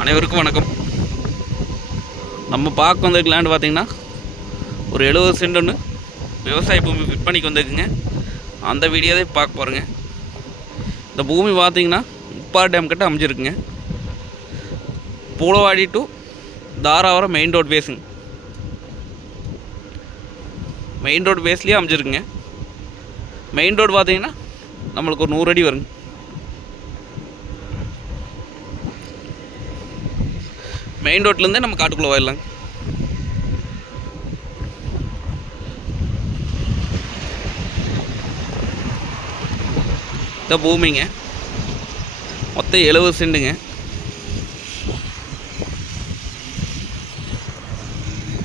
அனைவருக்கும் வணக்கம். நம்ம பார்க்க வந்திருக்க லேண்டு பார்த்திங்கன்னா ஒரு 70 சென்ட் ஒன்று விவசாய பூமி விற்பனைக்கு வந்திருக்குங்க. அந்த வீடியோவே பார்க்க போகிறேங்க. இந்த பூமி பார்த்திங்கன்னா உப்பார் டேம் கிட்ட அமைஞ்சிருக்குங்க. Poolavadi to Dharapuram main road பேஸுங்க. மெயின் ரோடு பேஸ்லேயே அமைஞ்சிருக்குங்க. மெயின் ரோடு பார்த்திங்கன்னா நம்மளுக்கு ஒரு 100 அடி வருங்க. மெயின் ரோட்லேருந்தே நம்ம காட்டுக்குள்ளே போயிடலாங்க. இந்த பூமிங்க மொத்தம் 70 சென்ட்டுங்க.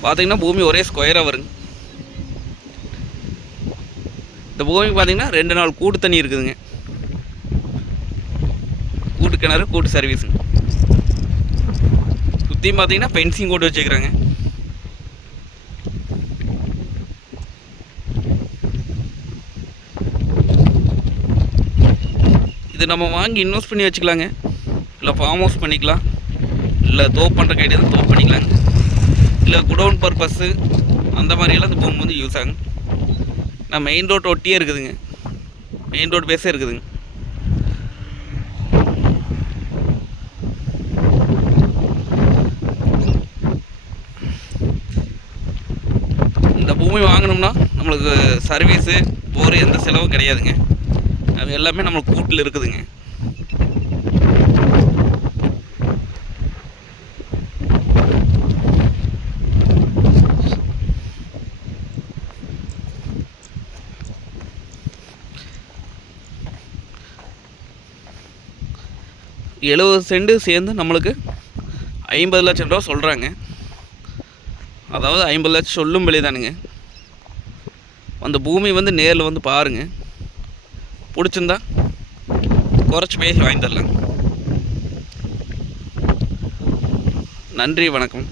பார்த்திங்கன்னா பூமி ஒரே ஸ்கொயராக வருங்க. இந்த பூமிக்கு பார்த்திங்கன்னா 2 நாள் கூட்டு தண்ணி இருக்குதுங்க. கூட்டு கிணறு, கூட்டு சர்வீஸுங்க. சுற்றியும் பார்த்திங்கன்னா ஃபென்சிங் போட்டு வச்சுக்கிறாங்க. இது நம்ம வாங்கி இன்வெஸ்ட் பண்ணி வச்சுக்கலாங்க. இல்லை ஃபார்ம் ஹவுஸ் பண்ணிக்கலாம், இல்லை தோப் பண்ணுற கைடு தான் தோப் பண்ணிக்கலாங்க, இல்லை குடவுன் பர்பஸ்ஸு அந்த மாதிரியெல்லாம் இந்த பூமி வந்து யூஸ் ஆகுங்க. நான் மெயின் ரோட் ஒட்டியே இருக்குதுங்க. மெயின் ரோடு பேஸே இருக்குதுங்க. இந்த பூமி வாங்கினோம்னா நம்மளுக்கு சர்வீஸு போர் எந்த செலவும் கிடையாதுங்க. அது எல்லாமே நம்மளுக்கு கூட்டில் இருக்குதுங்க. எழுபது சென்ட் சேர்ந்து நம்மளுக்கு 50 லட்சம் ரூபா சொல்கிறாங்க. அதாவது 50 லட்சம் சொல்லும் விலை தானுங்க. அந்த பூமி வந்து நேரில் வந்து பாருங்கள். பிடிச்சிருந்தா குறைச்சி பேசி வாங்கி தரலாங்க. நன்றி, வணக்கம்.